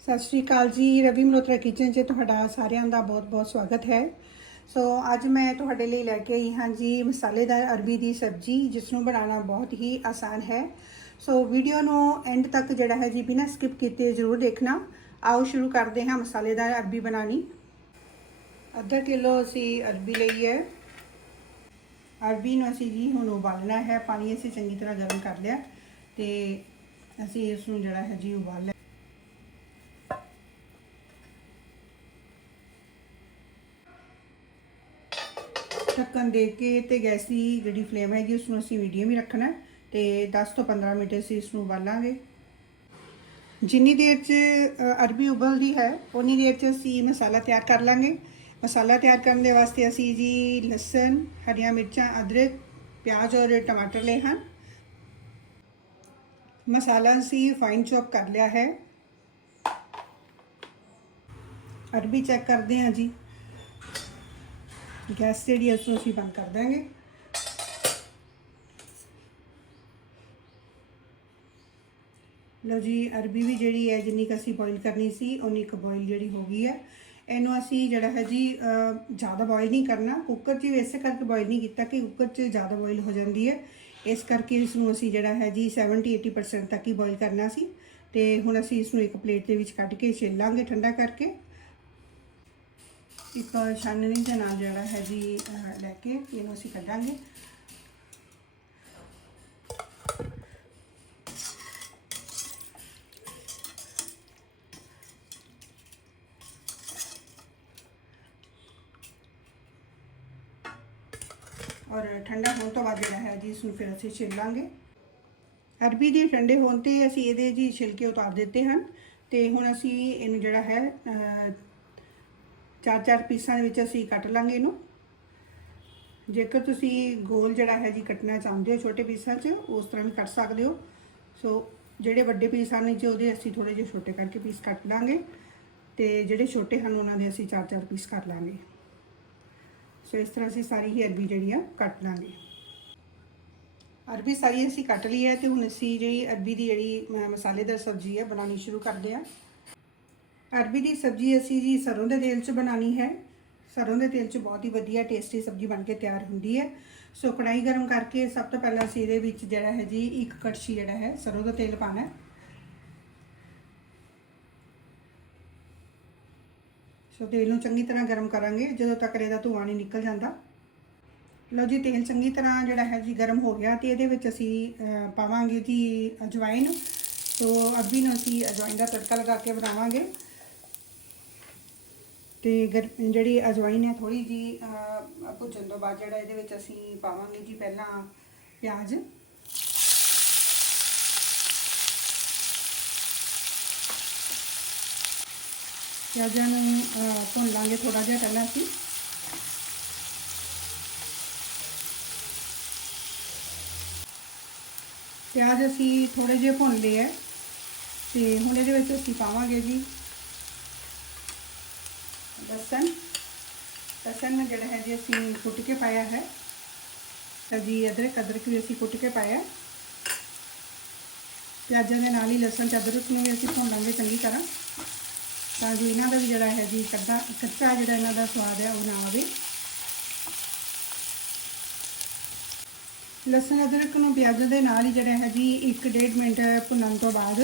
ਸਤਿ ਸ਼੍ਰੀ ਅਕਾਲ ਜੀ, ਰਵੀ ਮਲੋਤਰਾ ਕਿਚਨ 'ਚ ਤੁਹਾਡਾ ਸਾਰਿਆਂ ਦਾ ਬਹੁਤ-ਬਹੁਤ ਸਵਾਗਤ ਹੈ। ਸੋ ਅੱਜ ਮੈਂ ਤੁਹਾਡੇ ਲਈ ਲੈ ਕੇ ਆਈ ਹਾਂ ਜੀ ਮਸਾਲੇਦਾਰ ਅਰਬੀ ਦੀ ਸਬਜ਼ੀ ਜਿਸ ਨੂੰ ਬਣਾਉਣਾ ਬਹੁਤ ਹੀ ਆਸਾਨ ਹੈ। ਸੋ ਵੀਡੀਓ ਨੂੰ ਐਂਡ ਤੱਕ ਜਿਹੜਾ ਹੈ ਜੀ ਬਿਨਾਂ ਸਕਿਪ ਕੀਤੇ ਜ਼ਰੂਰ ਦੇਖਣਾ। ਆਓ ਸ਼ੁਰੂ ਕਰਦੇ ਹਾਂ ਮਸਾਲੇਦਾਰ ਅਰਬੀ ਬਣਾਉਣੀ। ਅੱਧਾ ਕਿਲੋ ਅਸੀਂ ਅਰਬੀ ਲਈ ਹੈ। ਅਰਬੀ ਨੂੰ ਅਸੀਂ ਜੀ ਹੁਣ ਉਬਾਲਣਾ ਹੈ, ਪਾਣੀ ਅਸੀਂ ਚੰਗੀ ਤਰ੍ਹਾਂ ਗਰਮ ਕਰ ਲਿਆ ਤੇ ਅਸੀਂ ਇਸ ਨੂੰ ਜਿਹੜਾ ਹੈ ਜੀ ਉਬਾਲ ਢੱਕਣ ਦੇ ਕੇ ਤੇ ਗੈਸ ਦੀ ਜਿਹੜੀ ਫਲੇਮ ਹੈਗੀ ਉਸ ਨੂੰ ਅਸੀਂ ਮੀਡੀਅਮ ਹੀ ਰੱਖਣਾ ਹੈ ਤੇ 10 ਤੋਂ 15 ਮਿੰਟ ਅਸੀਂ ਇਸ ਨੂੰ ਉਬਾਲਾਂਗੇ। ਜਿੰਨੀ ਦੇਰ 'ਚ ਅਰਬੀ ਉਬਲਦੀ ਹੈ ਉਨੀ ਦੇਰ 'ਚ ਅਸੀਂ ਮਸਾਲਾ ਤਿਆਰ ਕਰ ਲਾਂਗੇ। ਮਸਾਲਾ ਤਿਆਰ ਕਰਨ ਦੇ ਵਾਸਤੇ ਅਸੀਂ ਜੀ ਲਸਣ, ਹਰੀਆਂ ਮਿਰਚਾਂ, ਅਦਰਕ, ਪਿਆਜ਼ ਔਰ ਟਮਾਟਰ ਲਏ ਹਨ। ਮਸਾਲਾ ਅਸੀਂ ਫਾਈਨ ਚੌਪ ਕਰ ਲਿਆ ਹੈ। ਅਰਬੀ ਚੈੱਕ ਕਰਦੇ ਹਾਂ ਜੀ। ਗੈਸ ਜਿਹੜੀ ਹੈ ਉਸਨੂੰ ਅਸੀਂ ਬੰਦ ਕਰ ਦਾਂਗੇ। ਲਓ ਜੀ, ਅਰਬੀ ਵੀ ਜਿਹੜੀ ਹੈ, ਜਿੰਨੀ ਕੁ ਅਸੀਂ ਬੋਇਲ ਕਰਨੀ ਸੀ ਉਨੀ ਕੁ ਬੋਇਲ ਜਿਹੜੀ ਹੋ ਗਈ ਹੈ। ਇਹਨੂੰ ਅਸੀਂ ਜਿਹੜਾ ਹੈ ਜੀ ਜ਼ਿਆਦਾ ਬੋਇਲ ਨਹੀਂ ਕਰਨਾ। ਕੁੱਕਰ 'ਚ ਵੀ ਇਸੇ ਕਰਕੇ ਬੋਇਲ ਨਹੀਂ ਕੀਤਾ ਕਿ ਕੁੱਕਰ 'ਚ ਜ਼ਿਆਦਾ ਬੋਇਲ ਹੋ ਜਾਂਦੀ ਹੈ। ਇਸ ਕਰਕੇ ਇਸ ਨੂੰ ਅਸੀਂ ਜਿਹੜਾ ਹੈ ਜੀ 70 80% ਤੱਕ ਹੀ ਬੋਇਲ ਕਰਨਾ ਸੀ। ਤੇ ਹੁਣ ਅਸੀਂ ਇਸ ਨੂੰ ਇੱਕ ਪਲੇਟ ਦੇ ਵਿੱਚ ਕੱਢ ਕੇ ਛਿੱਲ ਠੰਡਾ ਕਰਕੇ। ਇੱਕ ਛਾਨਣੀ ਦੇ ਨਾਲ ਜਿਹੜਾ ਹੈ ਜੀ ਲੈ ਕੇ ਇਹਨੂੰ ਅਸੀਂ ਕੱਢਾਂਗੇ। ਔਰ ਠੰਡਾ ਹੋਣ ਤੋਂ ਬਾਅਦ ਜਿਹੜਾ ਹੈ ਜੀ ਇਸ ਨੂੰ ਫਿਰ ਅਸੀਂ ਛਿੱਲ ਲਾਂਗੇ। ਅਰਬੀ ਦੇ ਠੰਡੇ ਹੋਣ ਤੇ ਅਸੀਂ ਇਹਦੇ ਜੀ ਛਿਲਕੇ ਉਤਾਰ ਦਿੱਤੇ ਹਨ ਤੇ ਹੁਣ ਅਸੀਂ ਇਹਨੂੰ ਜਿਹੜਾ ਹੈ ਚਾਰ ਚਾਰ ਪੀਸਾਂ ਦੇ ਵਿੱਚ ਅਸੀਂ ਕੱਟ ਲਾਂਗੇ ਇਹਨੂੰ। ਜੇਕਰ ਤੁਸੀਂ ਗੋਲ ਜਿਹੜਾ ਹੈ ਜੀ ਕੱਟਣਾ ਚਾਹੁੰਦੇ ਹੋ ਛੋਟੇ ਪੀਸਾਂ 'ਚ, ਉਸ ਤਰ੍ਹਾਂ ਵੀ ਕੱਟ ਸਕਦੇ ਹੋ। ਸੋ ਜਿਹੜੇ ਵੱਡੇ ਪੀਸ ਹਨ ਜੀ, ਉਹਦੇ ਅਸੀਂ ਥੋੜੇ ਜਿਹੇ ਛੋਟੇ ਕਰਕੇ ਪੀਸ ਕੱਟ ਲਾਂਗੇ ਤੇ ਜਿਹੜੇ ਛੋਟੇ ਹਨ ਉਹਨਾਂ ਦੇ ਅਸੀਂ ਚਾਰ ਚਾਰ ਪੀਸ ਕਰ ਲਾਂਗੇ। ਸੋ ਇਸ ਤਰ੍ਹਾਂ ਅਸੀਂ ਸਾਰੀ ਹੀ ਅਰਬੀ ਜਿਹੜੀ ਆ ਕੱਟ ਲਾਂਗੇ। ਅਰਬੀ ਸਾਰੀ ਅਸੀਂ ਕੱਟ ਲਈ ਹੈ ਤੇ ਹੁਣ ਅਸੀਂ ਜਿਹੜੀ ਅਰਬੀ ਦੀ ਜਿਹੜੀ ਮਸਾਲੇਦਾਰ ਸਬਜ਼ੀ ਹੈ, ਬਣਾਉਣੀ ਸ਼ੁਰੂ ਕਰਦੇ ਹਾਂ। ਅਰਬੀ ਦੀ ਸਬਜ਼ੀ ਅਸੀਂ ਜੀ ਸਰੋਂ ਦੇ ਤੇਲ 'ਚ ਬਣਾਉਣੀ ਹੈ। ਸਰੋਂ ਦੇ ਤੇਲ 'ਚ ਬਹੁਤ ਹੀ ਵਧੀਆ ਟੇਸਟੀ ਸਬਜ਼ੀ ਬਣ ਕੇ ਤਿਆਰ ਹੁੰਦੀ ਹੈ। ਸੋ ਕੜਾਈ ਗਰਮ ਕਰਕੇ ਸਭ ਤੋਂ ਪਹਿਲਾਂ ਅਸੀਂ ਇਹਦੇ ਵਿੱਚ ਜਿਹੜਾ ਹੈ ਜੀ, ਇੱਕ ਕੜਛੀ ਜਿਹੜਾ ਹੈ, ਸਰੋਂ ਦਾ ਤੇਲ ਪਾਣਾ ਹੈ। ਸੋ ਤੇਲ ਨੂੰ ਚੰਗੀ ਤਰ੍ਹਾਂ ਗਰਮ ਕਰਾਂਗੇ, ਜਦੋਂ ਤੱਕ ਇਹਦਾ ਧੂਆਂ ਨਹੀਂ ਨਿਕਲ ਜਾਂਦਾ। ਲਓ ਜੀ, ਤੇਲ ਚੰਗੀ ਤਰ੍ਹਾਂ ਜਿਹੜਾ ਹੈ ਜੀ ਗਰਮ ਹੋ ਗਿਆ ਤੇ ਇਹਦੇ ਵਿੱਚ ਅਸੀਂ ਪਾਵਾਂਗੇ ਜੀ ਅਜਵਾਇਨ ਸੋ ਅਰਬੀ ਨੂੰ ਅਸੀਂ ਅਜਵਾਇਨ ਦਾ ਤੜਕਾ ਲਗਾ ਕੇ ਬਣਾਵਾਂਗੇ। ਤੇ ਗਰ- ਜਿਹੜੀ ਅਜਵਾਇਨ ਹੈ ਥੋੜੀ ਜੀ ਭੁੱਜਣ ਤੋਂ ਬਾਅਦ ਜਿਹੜਾ ਇਹਦੇ ਵਿੱਚ ਅਸੀਂ ਪਾਵਾਂਗੇ ਜੀ ਪਹਿਲਾਂ ਪਿਆਜ਼। ਪਿਆਜ਼ਾਂ ਨੂੰ ਭੁੰਨ ਲਾਂਗੇ ਥੋੜਾ ਜਿਹਾ ਪਹਿਲਾਂ ਅਸੀਂ। ਪਿਆਜ਼ ਅਸੀਂ ਥੋੜੇ ਜਿਹੇ ਭੁੰਨ ਲਏ ਹੈ। ਤੇ ਹੁਣ ਇਹਦੇ ਵਿੱਚ ਅਸੀਂ ਪਾਵਾਂਗੇ ਜੀ ਲਸਣ। ਲਸਣ ਨੂੰ ਜਿਹੜਾ ਹੈ ਜੀ ਅਸੀਂ ਕੁੱਟ ਕੇ ਪਾਇਆ ਹੈ। ਤਾਂ ਜੀ ਅਦਰਕ ਅਦਰਕ ਵੀ ਅਸੀਂ ਕੁੱਟ ਕੇ ਪਾਇਆ। ਪਿਆਜ਼ਾਂ ਦੇ ਨਾਲ ਹੀ ਲਸਣ ਤੇ ਅਦਰਕ ਨੂੰ ਵੀ ਅਸੀਂ ਭੁੰਨ ਲਾਂਗੇ ਚੰਗੀ ਤਰ੍ਹਾਂ। ਤਾਂ ਜੀ ਇਹਨਾਂ ਦਾ ਵੀ ਜਿਹੜਾ ਹੈ ਜੀ ਕੱਚਾ ਕੱਚਾ ਜਿਹੜਾ ਇਹਨਾਂ ਦਾ ਸਵਾਦ ਹੈ ਉਹ ਨਾ ਆਵੇ। ਲਸਣ, ਅਦਰਕ ਨੂੰ ਪਿਆਜ਼ਾਂ ਦੇ ਨਾਲ ਹੀ ਜਿਹੜਾ ਹੈ ਜੀ 1.5 ਮਿੰਟ ਭੁੰਨਣ ਤੋਂ ਬਾਅਦ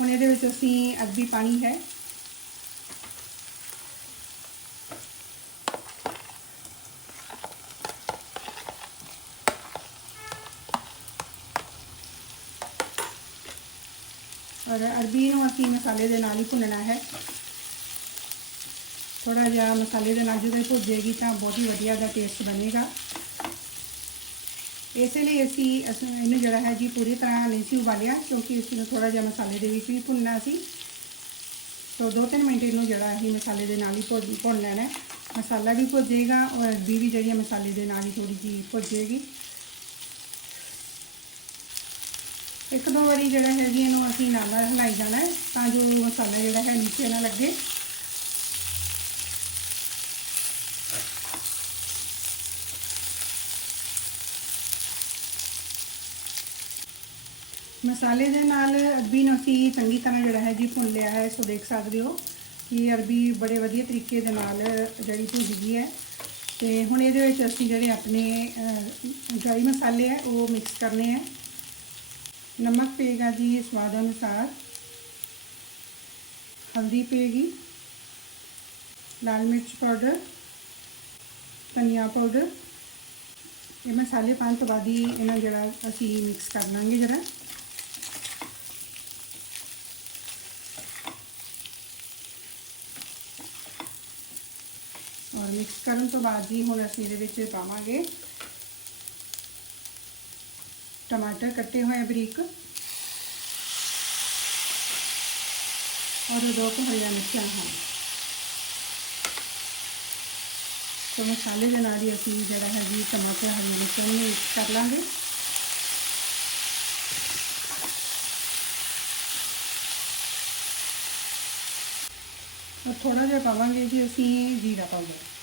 ਹੁਣ ਇਹਦੇ ਵਿੱਚ ਅਸੀਂ ਅਰਬੀ ਪਾਣੀ ਹੈ। ਔਰ ਅਰਬੀ ਨੂੰ ਅਸੀਂ ਮਸਾਲੇ ਦੇ ਨਾਲ ਹੀ ਭੁੰਨਣਾ ਹੈ ਥੋੜਾ ਜਿਹਾ ਮਸਾਲੇ ਦੇ ਨਾਲ ਜਦੋਂ ਇਹ ਭੁੱਜੇਗੀ ਤਾਂ ਬਹੁਤ ਹੀ ਵਧੀਆ ਦਾ ਟੇਸਟ ਬਣੇਗਾ ਇਸੇ ਲਈ ਅਸੀਂ ਅਸੀਂ ਇਹਨੂੰ ਜਿਹੜਾ ਹੈ ਜੀ ਪੂਰੀ ਤਰ੍ਹਾਂ ਨਹੀਂ ਸੀ ਉਬਾਲਿਆ ਕਿਉਂਕਿ ਇਸ ਨੂੰ ਥੋੜਾ ਜਿਹਾ ਮਸਾਲੇ ਦੇ ਵਿੱਚ ਵੀ ਭੁੰਨਣਾ ਸੀ ਸੋ ਦੋ ਤਿੰਨ ਮਿੰਟ ਇਹਨੂੰ ਜਿਹੜਾ ਹੈ ਮਸਾਲੇ ਦੇ ਨਾਲ ਹੀ ਭੁੰਨ ਭੁੰਨ ਲੈਣਾ ਹੈ ਮਸਾਲਾ ਵੀ ਭੁੱਜੇਗਾ ਔਰ ਅਰਬੀ ਵੀ ਜਿਹੜੀ ਹੈ ਮਸਾਲੇ ਦੇ ਨਾਲ ਹੀ ਥੋੜੀ ਜਿਹੀ ਭੁੱਜੇਗੀ ਇੱਕ ਦੋ ਵਾਰੀ ਜਿਹੜਾ ਹੈਗੀ ਇਹਨੂੰ ਅਸੀਂ ਨਾਲ ਨਾਲ ਹਿਲਾਈ ਜਾਣਾ ਤਾਂ ਜੋ ਮਸਾਲਾ ਜਿਹੜਾ ਹੈ ਨੀਚੇ ਨਾ ਲੱਗੇ। ਮਸਾਲੇ ਦੇ ਨਾਲ ਅਰਬੀ ਨੂੰ ਅਸੀਂ ਚੰਗੀ ਤਰ੍ਹਾਂ ਜਿਹੜਾ ਹੈ ਜੀ ਭੁੰਨ ਲਿਆ ਹੈ, ਸੋ ਦੇਖ ਸਕਦੇ ਹੋ ਕਿ ਅਰਬੀ ਬੜੇ ਵਧੀਆ ਤਰੀਕੇ ਦੇ ਨਾਲ ਜਿਹੜੀ ਭੁੱਜ ਗਈ ਹੈ। ਤੇ ਹੁਣ ਇਹਦੇ ਵਿੱਚ ਅਸੀਂ ਜਿਹੜੇ ਆਪਣੇ ਡਰਾਈ ਮਸਾਲੇ ਹੈ, ਉਹ ਮਿਕਸ ਕਰਨੇ ਹੈ ਨਮਕ ਪਏਗਾ ਜੀ ਸਵਾਦ ਅਨੁਸਾਰ। ਹਲਦੀ ਪਏਗੀ। ਲਾਲ ਮਿਰਚ ਪਾਊਡਰ ਧਨੀਆ ਪਾਊਡਰ ਇਹ ਮਸਾਲੇ ਪਾਉਣ ਤੋਂ ਬਾਅਦ ਹੀ ਇਹਨਾਂ ਜਿਹੜਾ ਅਸੀਂ ਮਿਕਸ ਕਰ ਲਾਂਗੇ ਜਰਾ। ਔਰ ਮਿਕਸ ਕਰਨ ਤੋਂ ਬਾਅਦ ਹੀ ਹੁਣ ਅਸੀਂ ਇਹਦੇ ਵਿੱਚ ਪਾਵਾਂਗੇ। टमाटर कटे हुए हैं बरीक। और दो को हरिया मिर्चा हाँ तो मसाले के नाल ही अपनी, जरा है जी टमाटर हरी मिर्चा में कर लेंगे। और थोड़ा जहा पावे जी असी जीरा पाउडर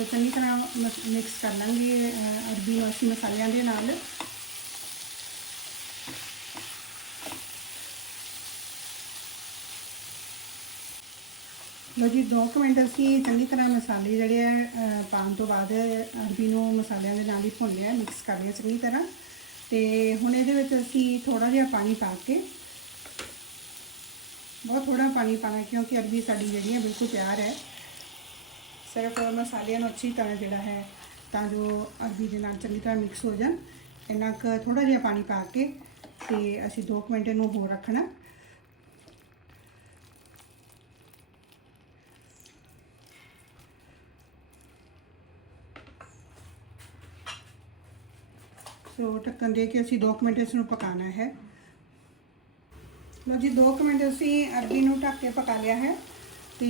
ਜੀਰਾ ਚੰਗੀ ਤਰ੍ਹਾਂ ਮਿਕਸ ਕਰ ਲਾਂਗੇ ਅਰਬੀ ਨੂੰ ਅਸੀਂ ਮਸਾਲਿਆਂ ਦੇ ਨਾਲ। ਲੋ ਜੀ 2 ਮਿੰਟ ਅਸੀਂ ਚੰਗੀ ਤਰ੍ਹਾਂ ਮਸਾਲੇ ਜਿਹੜੇ ਆ ਪਾਉਣ ਤੋਂ ਬਾਅਦ ਅਰਬੀ ਨੂੰ ਮਸਾਲਿਆਂ ਦੇ ਨਾਲ ਹੀ ਭੁੰਨ ਲਿਆ ਮਿਕਸ ਕਰ ਲਿਆ ਚੰਗੀ ਤਰ੍ਹਾਂ। ਤੇ ਹੁਣ ਇਹਦੇ ਵਿੱਚ ਅਸੀਂ ਥੋੜਾ ਜਿਹਾ ਪਾਣੀ ਪਾ ਕੇ, ਬਹੁਤ ਥੋੜਾ ਪਾਣੀ ਪਾਣਾ, ਕਿਉਂਕਿ ਅਰਬੀ ਸਾਡੀ ਜਿਹੜੀ ਹੈ ਬਿਲਕੁਲ ਤਿਆਰ ਹੈ। ਸਿਰਫ ਮਸਾਲਿਆਂ ਨੂੰ ਅੱਛੀ ਤਰ੍ਹਾਂ ਜਿਹੜਾ ਹੈ, ਤਾਂ ਜੋ ਅਰਬੀ ਦੇ ਨਾਲ ਚੰਗੀ ਤਰ੍ਹਾਂ ਮਿਕਸ ਹੋ ਜਾਣ। ਇੰਨਾ ਕੁ ਥੋੜਾ ਜਿਹਾ ਪਾਣੀ ਪਾ ਕੇ ਤੇ ਅਸੀਂ 2 ਮਿੰਟ ਇਹਨੂੰ ਹੋਰ ਰੱਖਣਾ। ਸੋ ਢੱਕਣ ਦੇ ਕੇ ਅਸੀਂ 2 ਮਿੰਟ ਇਸ ਨੂੰ ਪਕਾਉਣਾ ਹੈ। ਲਓ ਜੀ 2 ਮਿੰਟ ਅਸੀਂ ਅਰਬੀ ਨੂੰ ਢੱਕ ਕੇ ਪਕਾ ਲਿਆ ਹੈ ਤੇ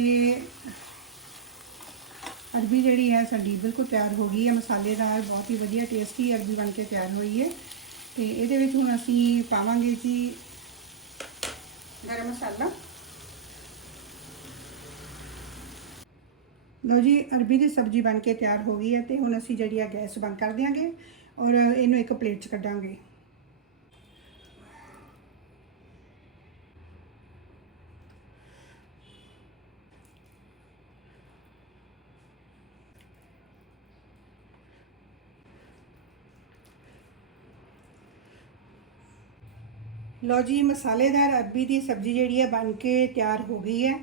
ਅਰਬੀ ਜਿਹੜੀ ਹੈ ਸਾਡੀ ਬਿਲਕੁਲ ਤਿਆਰ ਹੋ ਗਈ ਹੈ ਮਸਾਲੇਦਾਰ ਬਹੁਤ ਹੀ ਵਧੀਆ ਟੇਸਟੀ ਅਰਬੀ ਬਣ ਕੇ ਤਿਆਰ ਹੋਈ ਹੈ। ਤੇ ਇਹਦੇ ਵਿੱਚ ਹੁਣ ਅਸੀਂ ਪਾਵਾਂਗੇ ਜੀ ਗਰਮ ਮਸਾਲਾ। ਲਓ ਜੀ, ਅਰਬੀ ਦੀ ਸਬਜ਼ੀ ਬਣ ਕੇ ਤਿਆਰ ਹੋ ਗਈ ਹੈ ਤੇ ਹੁਣ ਅਸੀਂ ਜਿਹੜੀ ਆ ਗੈਸ ਬੰਦ ਕਰ ਦਿਆਂਗੇ ਔਰ ਇਹਨੂੰ ਇੱਕ ਪਲੇਟ 'ਚ ਕੱਢਾਂਗੇ। ਲਓ ਜੀ, ਮਸਾਲੇਦਾਰ ਅਰਬੀ ਦੀ ਸਬਜ਼ੀ ਜਿਹੜੀ ਹੈ ਬਣ ਕੇ ਤਿਆਰ ਹੋ ਗਈ ਹੈ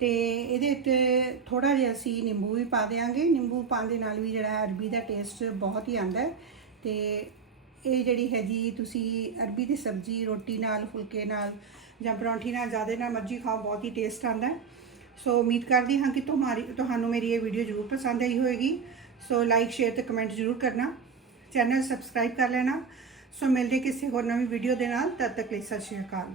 ਤੇ ਇਹਦੇ ਉੱਤੇ ਥੋੜਾ ਜਿਹਾ ਅਸੀਂ ਨਿੰਬੂ ਵੀ ਪਾ ਦੇਵਾਂਗੇ ਨਿੰਬੂ ਪਾਉਣ ਦੇ ਨਾਲ ਵੀ ਜਿਹੜਾ ਅਰਬੀ ਦਾ ਟੇਸਟ ਬਹੁਤ ਹੀ ਆਉਂਦਾ ਹੈ ਤੇ ਇਹ ਜਿਹੜੀ ਹੈ ਜੀ, ਤੁਸੀਂ ਅਰਬੀ ਦੀ ਸਬਜ਼ੀ ਰੋਟੀ ਨਾਲ, ਫੁਲਕੇ ਨਾਲ ਜਾਂ ਪਰੌਂਠੀ ਨਾਲ ਜ਼ਿਆਦਾ ਨਾਲ ਮਰਜ਼ੀ ਖਾਓ, ਬਹੁਤ ਹੀ ਟੇਸਟ ਆਉਂਦਾ ਸੋ ਉਮੀਦ ਕਰਦੀ ਹਾਂ ਕਿ ਤੁਹਾਡੀ ਤੁਹਾਨੂੰ ਮੇਰੀ ਇਹ ਵੀਡੀਓ ਜ਼ਰੂਰ ਪਸੰਦ ਆਈ ਹੋਵੇਗੀ। ਸੋ ਲਾਈਕ, ਸ਼ੇਅਰ ਤੇ ਕਮੈਂਟ ਜ਼ਰੂਰ ਕਰਨਾ। ਚੈਨਲ ਸਬਸਕ੍ਰਾਈਬ ਕਰ ਲੈਣਾ। ਸੋ ਮਿਲਦੇ ਕਿਸੇ ਹੋਰ ਨਵੀਂ ਵੀਡੀਓ ਦੇ ਨਾਲ ਤਦ ਤੱਕ ਲਈ ਸਤਿ ਸ਼੍ਰੀ ਅਕਾਲ।